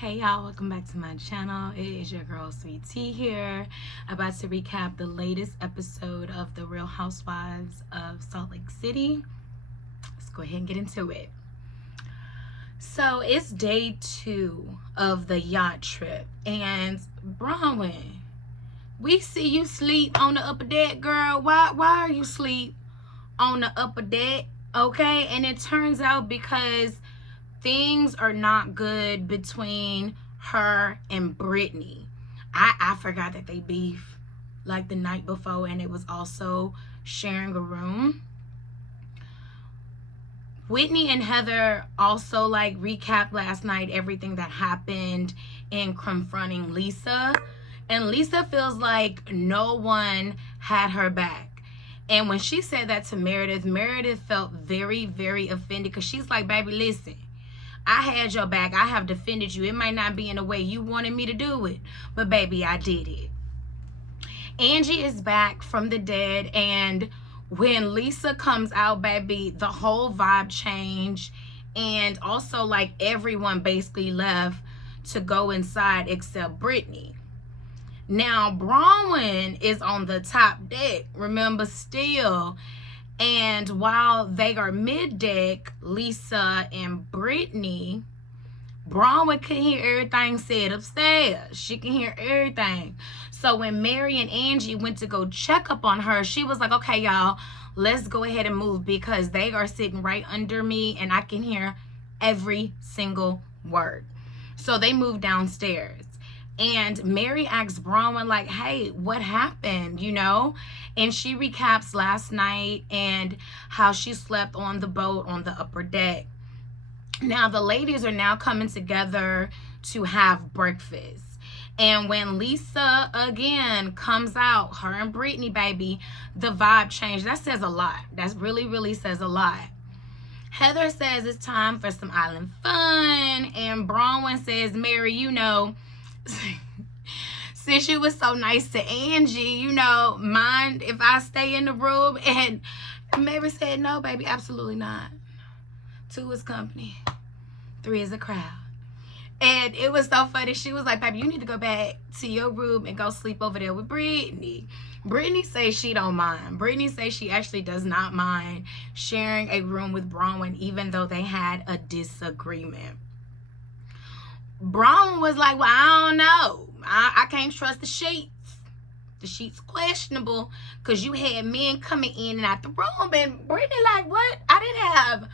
Hey y'all, welcome back to my channel. It is your girl Sweet Tea here, about to recap the latest episode of the Real Housewives of Salt Lake City. Let's go ahead and get into it. So it's day 2 of the yacht trip, and Bronwyn, we see you sleep on the upper deck, girl. Why are you sleep on the upper deck? Okay, and it turns out because things are not good between her and Brittany. I forgot that they beef like the night before, and it was also sharing a room. Whitney and Heather also like recapped last night everything that happened in confronting Lisa. And Lisa feels like no one had her back. And when she said that to Meredith, Meredith felt very, very offended because she's like, baby, listen, I had your back. I have defended you. It might not be in the way you wanted me to do it, but baby, I did it. Angie is back from the dead, and when Lisa comes out, baby, the whole vibe changed, and also like everyone basically left to go inside except Brittany. Now Bronwyn is on the top deck, remember, still. And while they are mid-deck, Lisa and Brittany, Bronwyn can hear everything said upstairs. She can hear everything. So when Mary and Angie went to go check up on her, she was like, okay, y'all, let's go ahead and move because they are sitting right under me and I can hear every single word. So they moved downstairs. And Mary asks Bronwyn, like, hey, what happened, you know? And she recaps last night and how she slept on the boat on the upper deck. Now, the ladies are now coming together to have breakfast. And when Lisa, again, comes out, her and Brittany, baby, the vibe changed. That says a lot. That really, really says a lot. Heather says it's time for some island fun. And Bronwyn says, Mary, you know, since you was so nice to Angie, you know, mind if I stay in the room? And Mary said, no, baby, absolutely not. 2 is company, 3 is a crowd. And it was so funny. She was like, baby, you need to go back to your room and go sleep over there with Brittany. Brittany says she don't mind. Brittany says she actually does not mind sharing a room with Bronwyn, even though they had a disagreement. Bronwyn was like, well, I don't know. I can't trust the sheets. The sheets questionable because you had men coming in and out the room. And Brittany like, what? I didn't have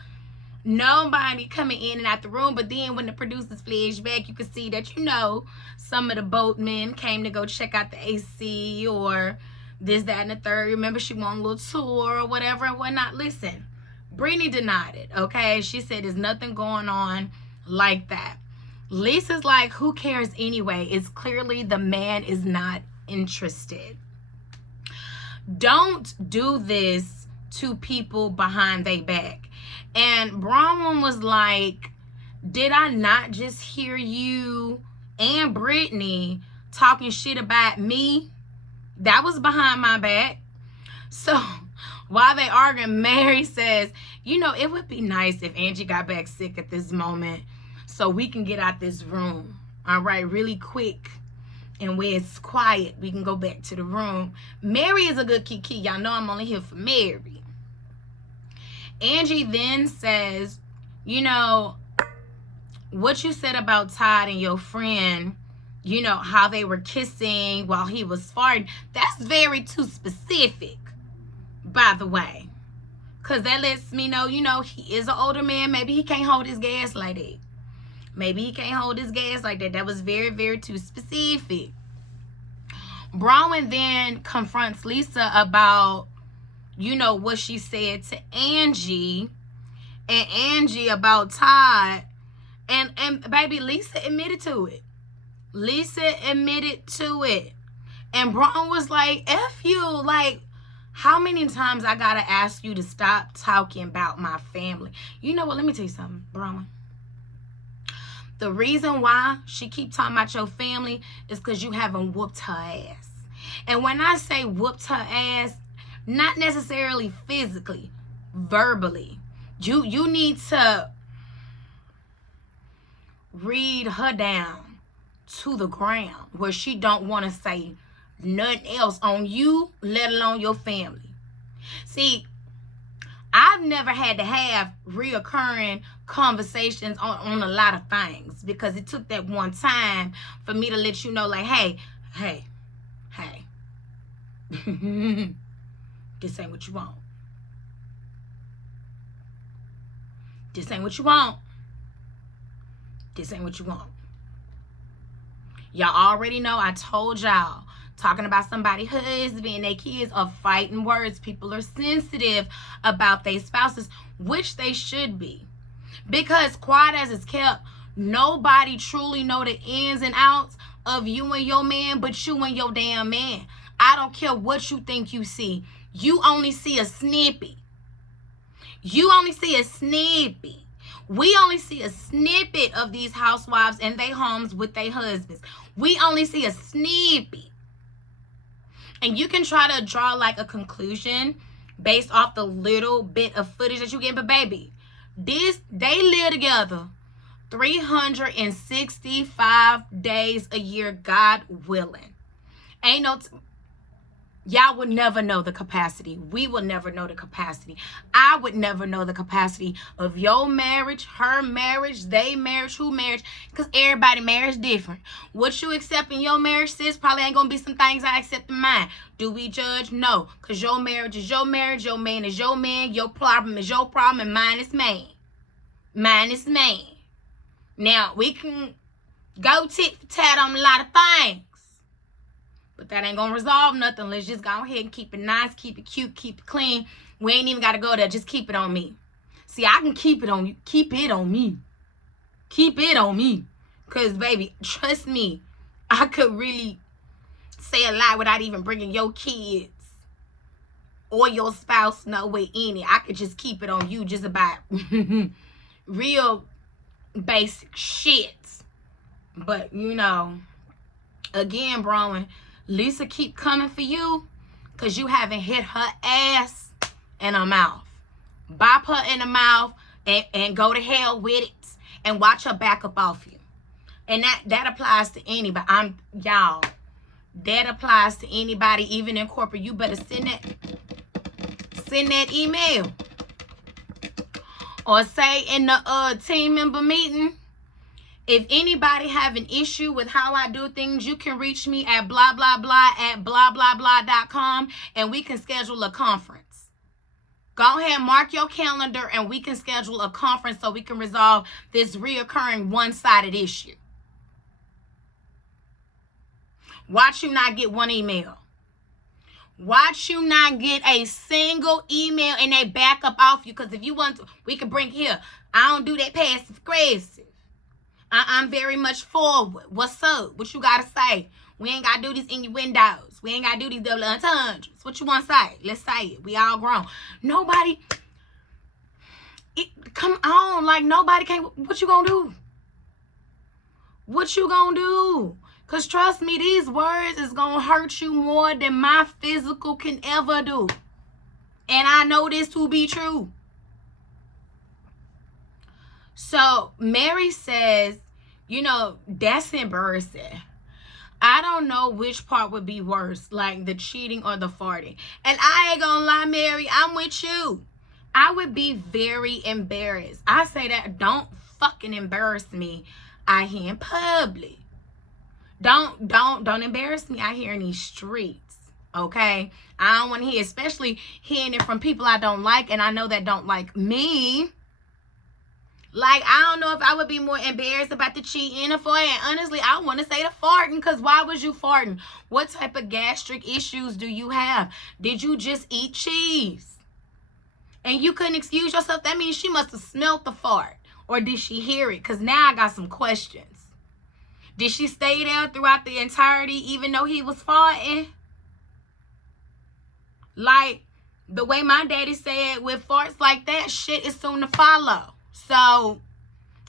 nobody coming in and out the room. But then when the producers flashed back, you could see that, you know, some of the boatmen came to go check out the AC or this, that, and the third. Remember, she won a little tour or whatever and whatnot. Listen, Brittany denied it, okay? She said there's nothing going on like that. Lisa's like, who cares anyway? It's clearly the man is not interested. Don't do this to people behind their back. And Bronwyn was like, did I not just hear you and Brittany talking shit about me? That was behind my back. So while they arguing, Mary says, you know, it would be nice if Angie got back sick at this moment so we can get out this room, all right, really quick. And where it's quiet, we can go back to the room. Mary is a good kiki. Y'all know I'm only here for Mary. Angie then says, you know, what you said about Todd and your friend, you know, how they were kissing while he was farting, that's very too specific, by the way. Because that lets me know, you know, he is an older man. Maybe he can't hold his gas like that. Maybe he can't hold his gas like that. That was very, very too specific. Bronwyn then confronts Lisa about, you know, what she said to Angie and Angie about Todd. And baby, Lisa admitted to it. Lisa admitted to it. And Bronwyn was like, F you. Like, how many times I gotta ask you to stop talking about my family? You know what? Let me tell you something, Bronwyn. The reason why she keep talking about your family is because you haven't whooped her ass. And when I say whooped her ass, not necessarily physically, verbally. You need to read her down to the ground where she don't want to say nothing else on you, let alone your family. See, I've never had to have reoccurring conversations on a lot of things because it took that one time for me to let you know, like, hey, this ain't what you want. This ain't what you want. This ain't what you want. Y'all already know I told y'all, talking about somebody's husband and their kids are fighting words. People are sensitive about their spouses, which they should be. Because quiet as it's kept, nobody truly know the ins and outs of you and your man but you and your damn man. I don't care what you think you see. You only see a snippet. You only see a snippet. We only see a snippet of these housewives and their homes with their husbands. We only see a snippet. And you can try to draw like a conclusion based off the little bit of footage that you get. But baby, they live together 365 days a year, God willing. Ain't no... Y'all would never know the capacity. We will never know the capacity. I would never know the capacity of your marriage, her marriage, they marriage, who marriage, because everybody marriage different. What you accept in your marriage, sis, probably ain't going to be some things I accept in mine. Do we judge? No, because your marriage is your marriage, your man is your man, your problem is your problem, and mine is man. Mine is man. Now, we can go tit for tat on a lot of things. But that ain't going to resolve nothing. Let's just go ahead and keep it nice, keep it cute, keep it clean. We ain't even got to go there. Just keep it on me. See, I can keep it on you. Keep it on me. Keep it on me. Because, baby, trust me, I could really say a lie without even bringing your kids or your spouse nowhere in it. I could just keep it on you just about real basic shit. But, you know, again, Browen, Lisa keep coming for you because you haven't hit her ass in her mouth. Bop her in the mouth and go to hell with it and watch her back up off you. And that applies to anybody. Y'all, that applies to anybody, even in corporate. You better send that email. Or say in the team member meeting, if anybody have an issue with how I do things, you can reach me at blah, blah, blah at blah, blah, blah.com and we can schedule a conference. Go ahead, mark your calendar and we can schedule a conference so we can resolve this reoccurring one-sided issue. Watch you not get one email. Watch you not get a single email and they back up off you. Because if you want to, we can bring here. I don't do that passive aggressive. I'm very much forward. What's up? What you got to say? We ain't got to do these innuendos. We ain't got to do these double entendres. What you want to say? Let's say it. We all grown. Nobody... come on. Like, nobody can... What you gonna do? What you gonna do? Because trust me, these words is gonna hurt you more than my physical can ever do. And I know this to be true. So, Mary says, you know, that's embarrassing. I don't know which part would be worse, like the cheating or the farting. And I ain't gonna lie, Mary, I'm with you. I would be very embarrassed. I say that, don't fucking embarrass me out here in public. Don't embarrass me out here in these streets, okay? I don't want to hear, especially hearing it from people I don't like and I know that don't like me. Like, I don't know if I would be more embarrassed about the cheating or farting. And honestly, I want to say the farting, because why was you farting? What type of gastric issues do you have? Did you just eat cheese? And you couldn't excuse yourself? That means she must have smelled the fart. Or did she hear it? Because now I got some questions. Did she stay there throughout the entirety even though he was farting? Like, the way my daddy said, with farts like that, shit is soon to follow. So,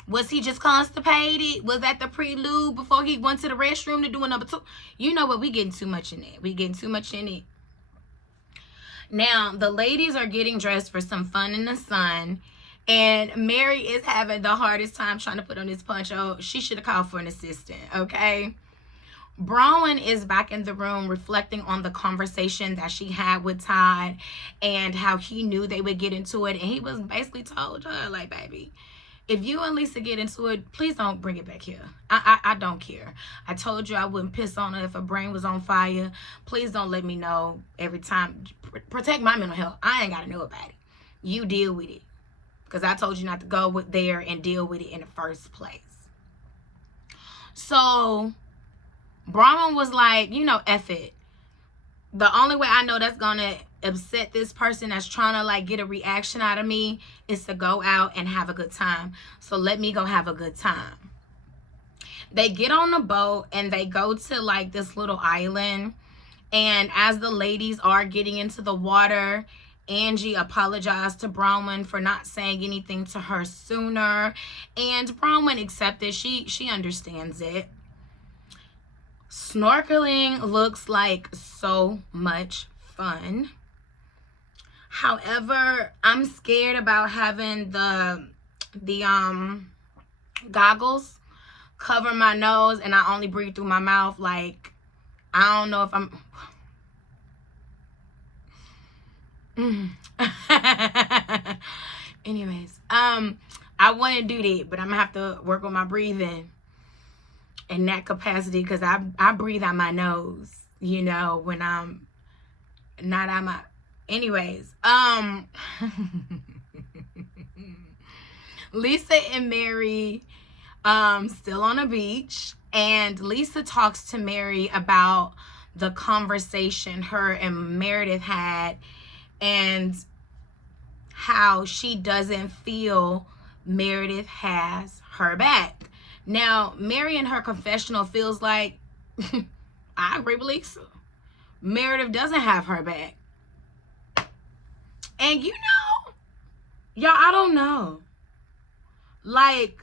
was he just constipated? Was that the prelude before he went to the restroom to do a number 2? You know what? We getting too much in it. We getting too much in it. Now, the ladies are getting dressed for some fun in the sun. And Mary is having the hardest time trying to put on this poncho. She should have called for an assistant, okay? Bronwyn is back in the room reflecting on the conversation that she had with Todd and how he knew they would get into it. And he was basically told her, like, baby, if you and Lisa get into it, please don't bring it back here. I don't care. I told you I wouldn't piss on her if her brain was on fire. Please don't let me know every time. Protect my mental health. I ain't got to know about it. You deal with it. Because I told you not to go there and deal with it in the first place. So Bronwyn was like, you know, F it. The only way I know that's going to upset this person that's trying to like get a reaction out of me is to go out and have a good time. So let me go have a good time. They get on the boat and they go to like this little island. And as the ladies are getting into the water, Angie apologized to Bronwyn for not saying anything to her sooner. And Bronwyn accepted. She understands it. Snorkeling looks like so much fun. However, I'm scared about having the goggles cover my nose and I only breathe through my mouth. Like, I don't know if I'm... Anyways, I want to do that, but I'm gonna have to work on my breathing in that capacity because I breathe out my nose, you know, when I'm not out my... Anyways, Lisa and Mary still on a beach, and Lisa talks to Mary about the conversation her and Meredith had and how she doesn't feel Meredith has her back. Now, Mary in her confessional feels like, I agree with Lisa. Meredith doesn't have her back. And you know, y'all, I don't know. Like,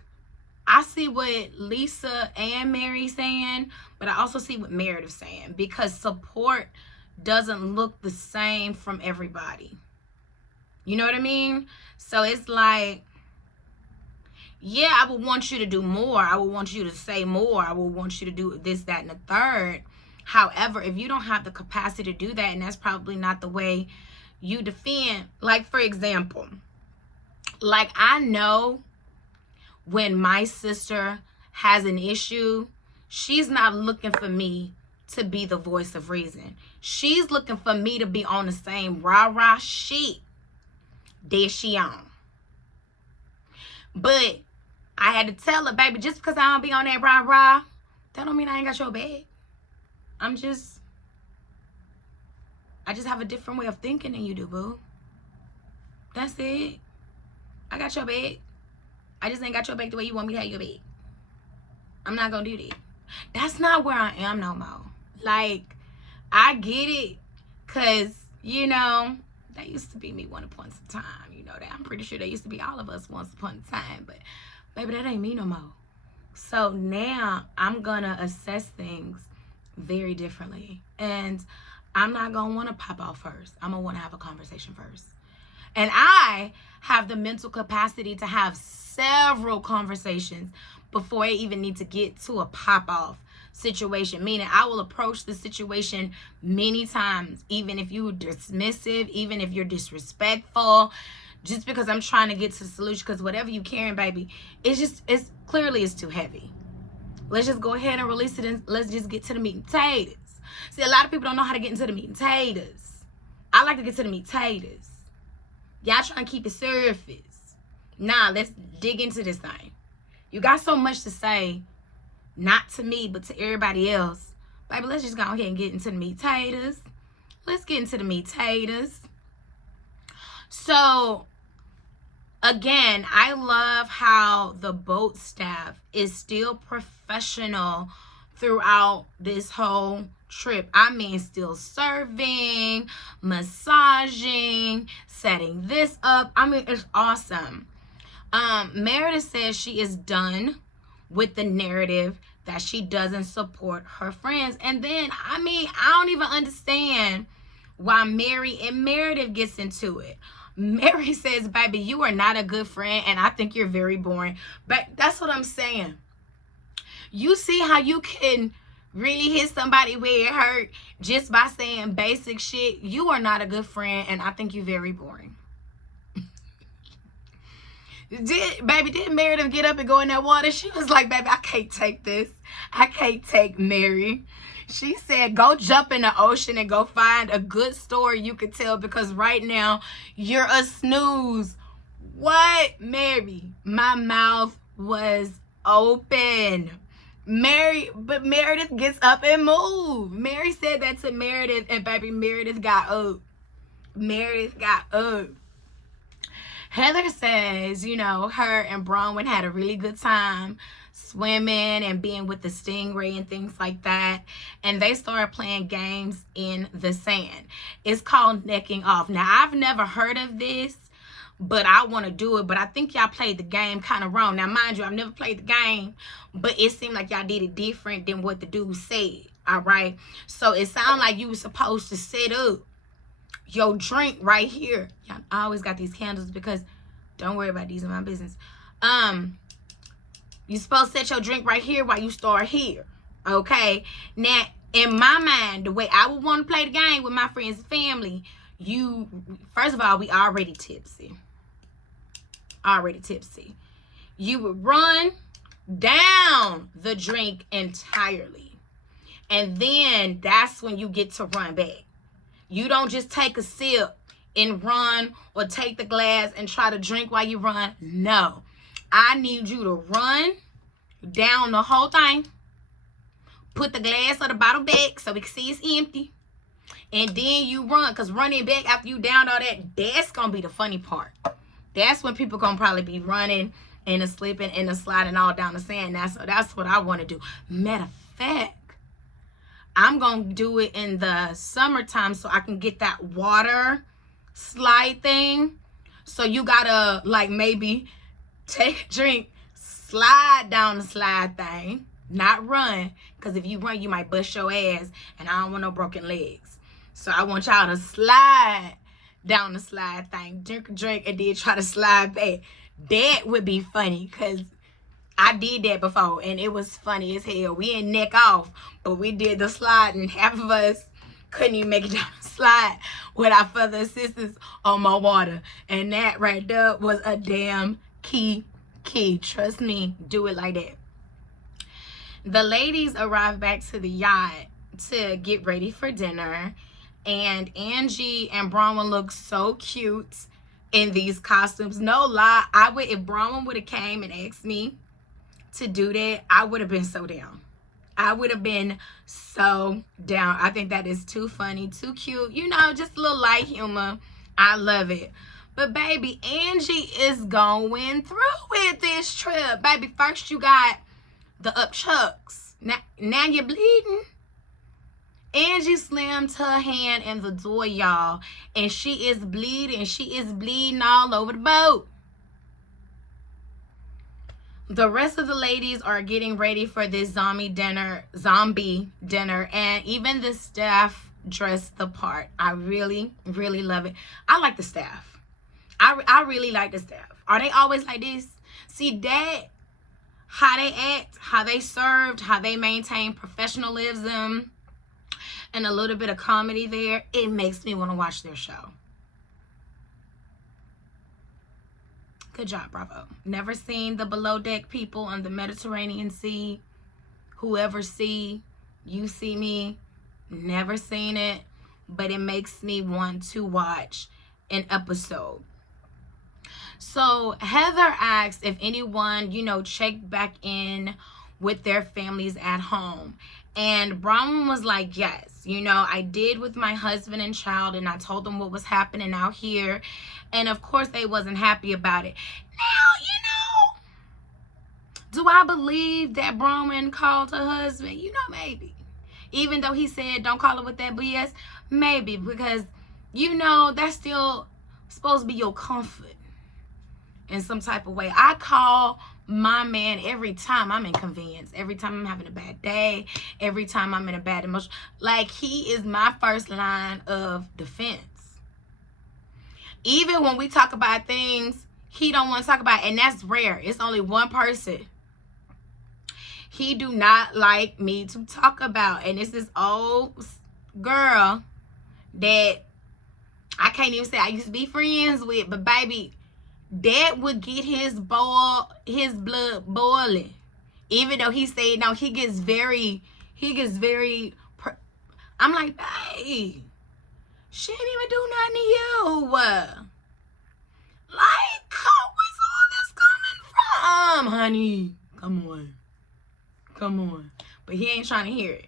I see what Lisa and Mary saying, but I also see what Meredith saying, because support doesn't look the same from everybody. You know what I mean? So it's like, yeah, I would want you to do more. I would want you to say more. I would want you to do this, that, and the third. However, if you don't have the capacity to do that, and that's probably not the way you defend, like, for example, like, I know when my sister has an issue, she's not looking for me to be the voice of reason. She's looking for me to be on the same rah-rah shit that she on. But I had to tell her, baby, just because I don't be on that rah-rah, that don't mean I ain't got your back. I just have a different way of thinking than you do, boo. That's it. I got your back. I just ain't got your back the way you want me to have your back. I'm not gonna do that. That's not where I am no more. Like, I get it, because, you know, that used to be me once upon a time. You know that. I'm pretty sure that used to be all of us once upon a time. But, baby, that ain't me no more. So now I'm gonna assess things very differently. And I'm not gonna want to pop off first. I'm gonna want to have a conversation first. And I have the mental capacity to have several conversations before I even need to get to a pop-off situation. Meaning, I will approach the situation many times, even if you're dismissive, even if you're disrespectful, just because I'm trying to get to the solution. Because whatever you carrying, baby, it's clearly too heavy. Let's just go ahead and release it, and let's just get to the meat and potatoes. See, a lot of people don't know how to get into the meat and potatoes. I like to get to the meat and potatoes. Y'all trying to keep it surface. Nah, let's dig into this thing. You got so much to say, not to me, but to everybody else. Baby, let's just go ahead and get into the meat and potatoes. Let's get into the meat and potatoes. So, again, I love how the boat staff is still professional throughout this whole trip. I mean, still serving, massaging, setting this up. I mean, it's awesome. Meredith says she is done with the narrative that she doesn't support her friends. And then, I mean, I don't even understand why Mary and Meredith gets into it. Mary says, baby, you are not a good friend, and I think you're very boring. But that's what I'm saying. You see how you can really hit somebody where it hurt just by saying basic shit? You are not a good friend, and I think you're very boring. Did Meredith get up and go in that water? She was like, baby, I can't take this. I can't take Mary. She said, go jump in the ocean and go find a good story you could tell, because right now you're a snooze. What, Mary? My mouth was open. But Meredith gets up and moves. Mary said that to Meredith, and baby, Meredith got up. Meredith got up. Heather says, you know, her and Bronwyn had a really good time swimming and being with the stingray and things like that. And they started playing games in the sand. It's called necking off. Now, I've never heard of this, but I want to do it. But I think y'all played the game kind of wrong. Now, mind you, I've never played the game, but it seemed like y'all did it different than what the dude said. All right. So it sounded like you were supposed to set up your drink right here. Y'all, I always got these candles because don't worry about these in my business. You're supposed to set your drink right here while you start here. Okay. Now, in my mind, the way I would want to play the game with my friends and family, first of all, we already tipsy. Already tipsy. You would run down the drink entirely. And then that's when you get to run back. You don't just take a sip and run, or take the glass and try to drink while you run. No. I need you to run down the whole thing. Put the glass or the bottle back so we can see it's empty. And then you run. Because running back after you down all that, that's going to be the funny part. That's when people going to probably be running and slipping and sliding all down the sand. That's what I want to do. Matter of fact, I'm going to do it in the summertime so I can get that water slide thing. So you got to like maybe take a drink, slide down the slide thing, not run. Because if you run, you might bust your ass. And I don't want no broken legs. So I want y'all to slide down the slide thing, drink a drink, and then try to slide back. That would be funny because I did that before, and it was funny as hell. We didn't neck off, but we did the slide, and half of us couldn't even make it down the slide with our further assistance on my water. And that right there was a damn key. Trust me, do it like that. The ladies arrived back to the yacht to get ready for dinner, and Angie and Bronwyn looked so cute in these costumes. No lie, if Bronwyn would have came and asked me to do that, I would have been so down. I would have been so down. I think that is too funny, too cute. You know, just a little light humor. I love it. But baby, Angie is going through with this trip. Baby, first you got the upchucks. Now you're bleeding. Angie slammed her hand in the door, y'all. And she is bleeding. She is bleeding all over the boat. The rest of the ladies are getting ready for this zombie dinner, and even the staff dressed the part. I really, really love it. I like the staff. I really like the staff. Are they always like this? See, that, how they act, how they served, how they maintain professionalism, and a little bit of comedy there, it makes me want to watch their show. Good job, bravo. Never seen the below deck people on the Mediterranean Sea. Whoever see, you see me. Never seen it, but it makes me want to watch an episode. So Heather asked if anyone, checked back in with their families at home. And Bronwyn was like, yes, I did with my husband and child, and I told them what was happening out here. And of course, they wasn't happy about it. Now, do I believe that Bronwyn called her husband? Maybe. Even though he said don't call her with that BS, maybe, because, that's still supposed to be your comfort in some type of way. I call my man every time I'm inconvenienced, every time I'm having a bad day, every time I'm in a bad emotion. Like, he is my first line of defense. Even when we talk about things he don't want to talk about, and that's rare. It's only one person he do not like me to talk about, and it's this old girl that I can't even say I used to be friends with, but baby, that would get his blood boiling. Even though he said no, he gets very, I'm like, hey, she didn't even do nothing to you. Like, where's all this coming from, honey? Come on. But he ain't trying to hear it.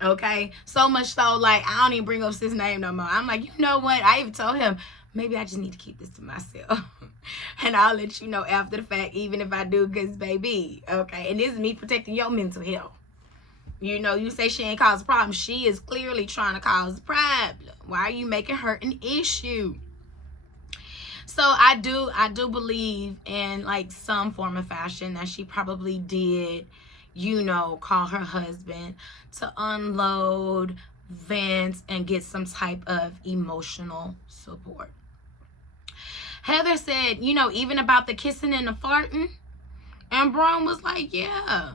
Okay? So much so, like, I don't even bring up his name no more. I'm like, you know what? I even told him, maybe I just need to keep this to myself. And I'll let you know after the fact, even if I do, because, baby, okay? And this is me protecting your mental health. You know, you say she ain't caused a problem. She is clearly trying to cause a problem. Why are you making her an issue? So I do believe in, like, some form of fashion that she probably did, you know, call her husband to unload, vent, and get some type of emotional support. Heather said, you know, even about the kissing and the farting, and Braun was like, yeah.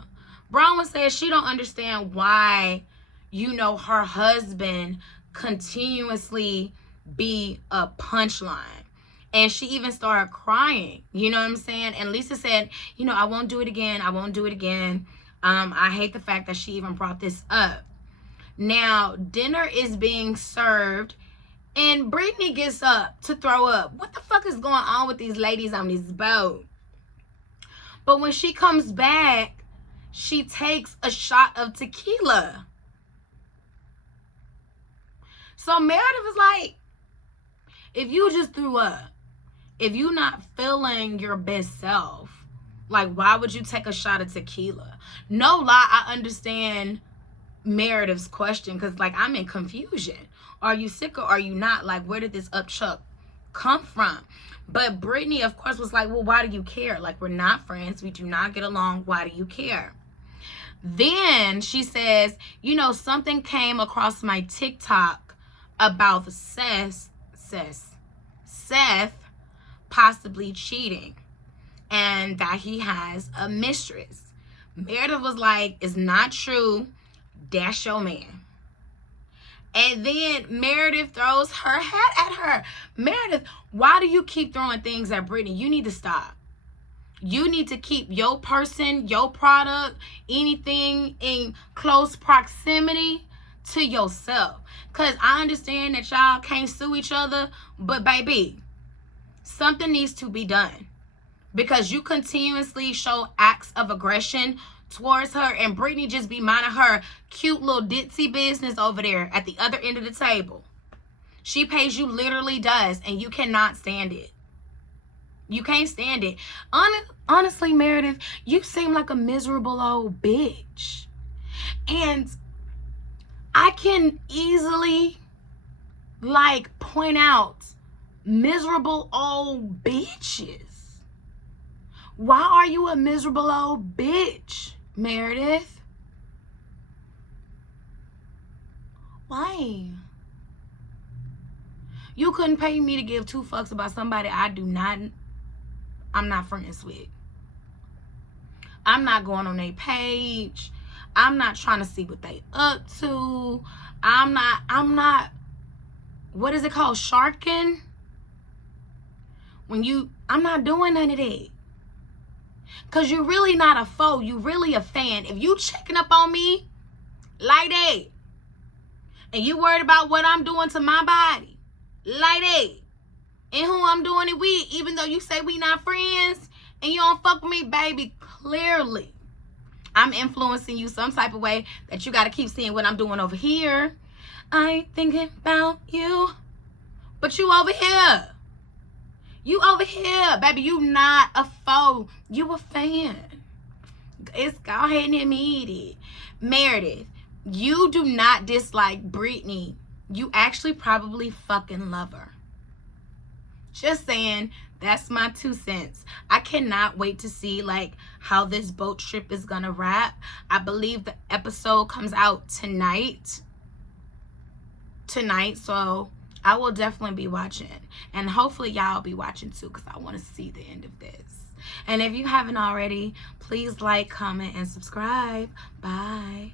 Braun was saying she don't understand why, you know, her husband continuously be a punchline. And she even started crying, you know what I'm saying? And Lisa said, you know, I won't do it again. I hate the fact that she even brought this up. Now, dinner is being served, and Brittany gets up to throw up. What the fuck is going on with these ladies on this boat? But when she comes back, she takes a shot of tequila. So Meredith is like, if you just threw up, if you're not feeling your best self, like, why would you take a shot of tequila? No lie, I understand Meredith's question, because, like, I'm in confusion. Are you sick or are you not? Like, where did this upchuck come from? But Brittany, of course, was like, well, why do you care? Like, we're not friends. We do not get along. Why do you care? Then she says, you know, something came across my TikTok about Seth possibly cheating and that he has a mistress. Meredith was like, it's not true. That's your man. And then Meredith throws her hat at her. Meredith, why do you keep throwing things at Brittany? You need to stop. You need to keep your person, your product, anything in close proximity to yourself. Because I understand that y'all can't sue each other, but baby, something needs to be done. Because you continuously show acts of aggression towards her, and Brittany just be minding her cute little ditzy business over there at the other end of the table. She pays you, literally does, and you cannot stand it. You can't stand it. Honestly, Meredith, you seem like a miserable old bitch. And I can easily, like, point out miserable old bitches. Why are you a miserable old bitch, Meredith? Why? You couldn't pay me to give two fucks about somebody I'm not friends with. I'm not going on their page. I'm not trying to see what they up to. I'm not, what is it called? Sharking? I'm not doing none of that. Because you're really not a foe. You really a fan. If you checking up on me like that, and you worried about what I'm doing to my body like that, and who I'm doing it with, even though you say we not friends, and you don't fuck with me, baby, clearly I'm influencing you some type of way that you got to keep seeing what I'm doing over here. I ain't thinking about you, but you over here. You over here, baby. You not a foe. You a fan. It's go ahead and admit it. Meredith, you do not dislike Brittany. You actually probably fucking love her. Just saying, that's my 2 cents. I cannot wait to see, like, how this boat trip is gonna wrap. I believe the episode comes out tonight. So I will definitely be watching. And hopefully y'all be watching too, because I want to see the end of this. And if you haven't already, please like, comment, and subscribe. Bye.